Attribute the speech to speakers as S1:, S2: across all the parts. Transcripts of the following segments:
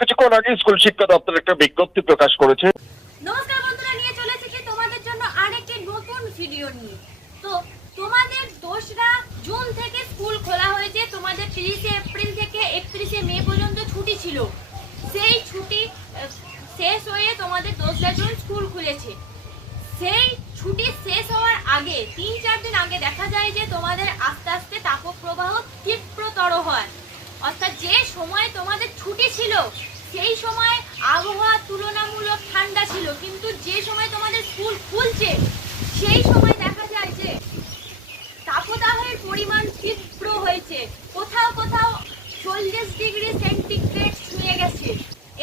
S1: কিছুক্ষণ আগে স্কুল শিক্ষা দপ্তর একটা বিজ্ঞপ্তি প্রকাশ করেছে।
S2: সেই ছুটি শেষ হয়ে তোমাদের দোসরা জুন স্কুল খুলেছে। সেই ছুটি শেষ হওয়ার আগে, তিন চার দিন আগে দেখা যায় যে তোমাদের আস্তে আস্তে তাপপ্রবাহ তীব্রতর হয় অর্থাৎ যে সময় তোমাদের ছুটি ছিল, সেই সময় আবহাওয়া তুলনামূলক ঠান্ডা ছিল, কিন্তু যে সময় তোমাদের স্কুল খুলছে, সেই সময় দেখা যায় যে তাপদাহের পরিমাণ তীব্র হয়েছে। কোথাও কোথাও চল্লিশ ডিগ্রি সেন্টিগ্রেড ছুঁয়ে গেছে।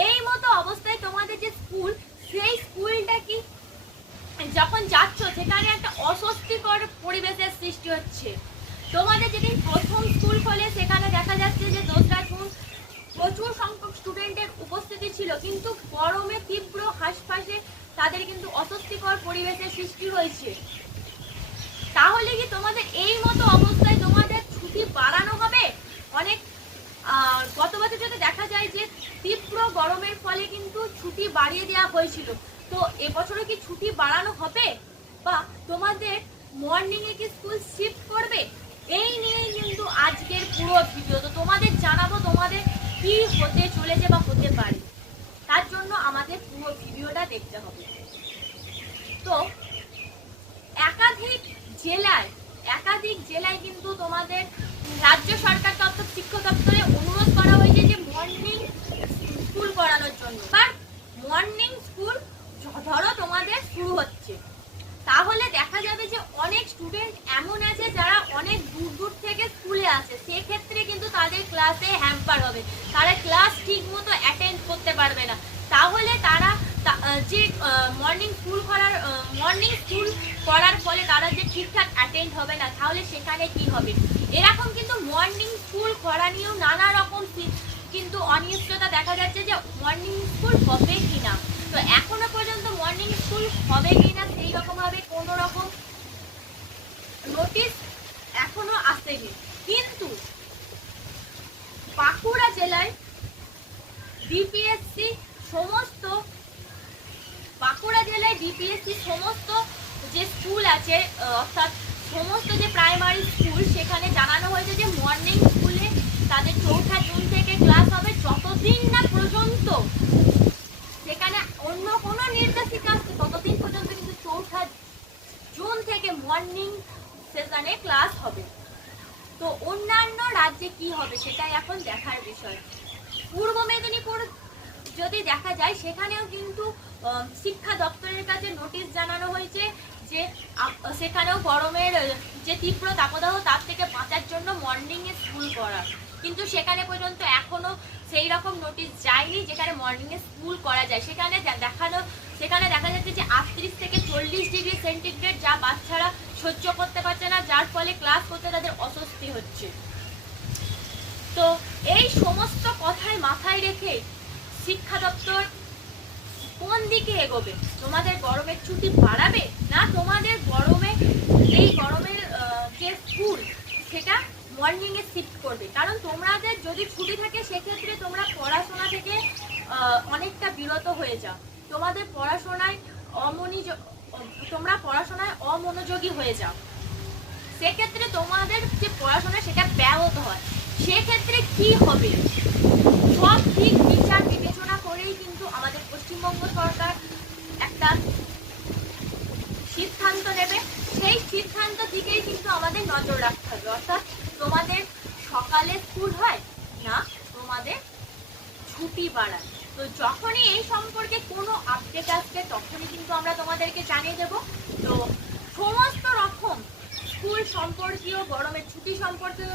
S2: এই মতো অবস্থায় তোমাদের যে স্কুল, সেই স্কুলটা কি যখন যাচ্ছ, সেখানে একটা অস্বস্তিকর পরিবেশের সৃষ্টি হচ্ছে। তোমাদের যেদিন প্রথম স্কুল খোলে, সেখানে দেখা যাচ্ছে যে দোসরা জুন প্রচুর সংখ্যক স্টুডেন্টের উপস্থিতি ছিল, কিন্তু গরমে তীব্র হাঁসফাঁসে তাদের কিন্তু অস্বস্তিকর পরিবেশের সৃষ্টি হয়েছে। তাহলে কি তোমাদের এই মতো অবস্থায় তোমাদের ছুটি বাড়ানো হবে? অনেক গত বছর যদি দেখা যায় যে তীব্র গরমের ফলে কিন্তু ছুটি বাড়িয়ে দেওয়া হয়েছিল, তো এবছরও কি ছুটি বাড়ানো হবে? বা তোমাদের মর্নিংয়ে কি স্কুল শিফট করবে? এই নিয়েই কিন্তু আজকের পুরো ভিডিও তো তোমাদের জানাব কি হতে চলেছে বা হতে পারে, তার জন্য আমাদের পুরো ভিডিওটা দেখতে হবে। তো, একাধিক জেলায় একাধিক জেলায় কিন্তু তোমাদের রাজ্য সরকার দপ্তর শিক্ষা দপ্তরে অনুরোধ করা হয়েছে যে মর্নিং স্কুল করানোর জন্য বাট মর্নিং স্কুল ধরো তোমাদের শুরু হচ্ছে তাহলে দেখা যাবে যে অনেক স্টুডেন্ট এমন আছে যারা অনেক দূর দূর থেকে স্কুলে আসে। সেক্ষেত্রে কিন্তু তাদের ক্লাসে হ্যাম্পার হবে। তারা ক্লাস ঠিক মতো অ্যাটেন্ড করতে পারবে না। তাহলে তারা যে মর্নিং স্কুল করার মর্নিং স্কুল করার ফলে তারা যে ঠিকঠাক অ্যাটেন্ড হবে না, তাহলে সেখানে কি হবে? এরকম কিন্তু মর্নিং স্কুল করা নিয়েও নানা রকম কিন্তু অনিশ্চয়তা দেখা যাচ্ছে যে মর্নিং স্কুল হবে কি না তো এখনও পর্যন্ত মর্নিং স্কুল হবে কিনা সেই রকম ভাবে কোনো রকম নোটিশ এখনও আসেনি। কিন্তু বাঁকুড়া জেলায় ডিপিএসসি সমস্ত, বাঁকুড়া জেলায় ডিপিএসসি সমস্ত যে স্কুল আছে, অর্থাৎ সমস্ত যে প্রাইমারি স্কুল সেখানে জানানো হয়েছে যে মর্নিং স্কুলে তাদের চৌঠা জুন থেকে ক্লাস হবে যতদিন না পর্যন্ত সেখানে অন্য কোনো নির্দেশিকা আসছে ততদিন পর্যন্ত কিন্তু চৌঠা জুন থেকে মর্নিং সেশনে ক্লাস হবে। তো অন্যান্য রাজ্যে কি হবে সেটাই এখন দেখার বিষয়। পূর্ব মেদিনীপুর যদি দেখা যায়, সেখানেও কিন্তু শিক্ষা দপ্তরের কাছে নোটিশ জানানো হয়েছে যে সেখানেও গরমের যে তীব্র তাপদাহ তার থেকে বাঁচার জন্য মর্নিং এ স্কুল করা। কিন্তু সেখানে পর্যন্ত এখনও সেই রকম নোটিশ যায়নি যেখানে মর্নিং এ স্কুল করা যায়। সেখানে দেখানো, সেখানে দেখা যাচ্ছে যে আটত্রিশ থেকে চল্লিশ ডিগ্রি সেন্টিগ্রেড যা বাচ্চারা সহ্য করতে পারছে না, যার ফলে ক্লাস করতে তাদের অস্বস্তি হচ্ছে। তো এই সমস্ত কথাই মাথায় রেখে শিক্ষা দপ্তর কোন দিকে এগোবে? তোমাদের গরমের ছুটি বাড়াবে না তোমাদের গরমে এই গরমের আহ, যে স্কুল সেটা মর্নিং এ শিফট করবে। কারণ তোমাদের যদি ছুটি থাকে, সেক্ষেত্রে তোমরা পড়াশোনা থেকে অনেকটা বিরত হয়ে যাও। তোমাদের পড়াশোনায় অমনি তোমরা পড়াশোনায় অমনোযোগী হয়ে যাও। সেক্ষেত্রে তোমাদের যে পড়াশোনা, সেটা ব্যাহত হয়। সেক্ষেত্রে কি হবে? সব দিক বিচার বিবেচনা করেই কিন্তু আমাদের পশ্চিমবঙ্গ সরকার একটা সিদ্ধান্ত নেবে সেই সিদ্ধান্ত দিকেই কিন্তু আমাদের নজর রাখতে হবে অর্থাৎ তোমাদের সকালে স্কুল হয়, না, তোমাদের ছুটি বাড়ায়। তো যখনই এই সম্পর্কে কোনো আপডেট আসবে, তখনই কিন্তু আমরা তোমাদেরকে জানিয়ে দেব। তো সমস্ত রকম স্কুল সম্পর্কীয়, গরমের ছুটি সম্পর্কীয়,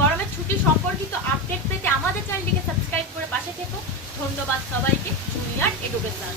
S2: গরমের ছুটি সম্পর্কিত আপডেট পেতে আমাদের চ্যানেলটিকে সাবস্ক্রাইব করে পাশে থেকো। ধন্যবাদ সবাইকে। Junior education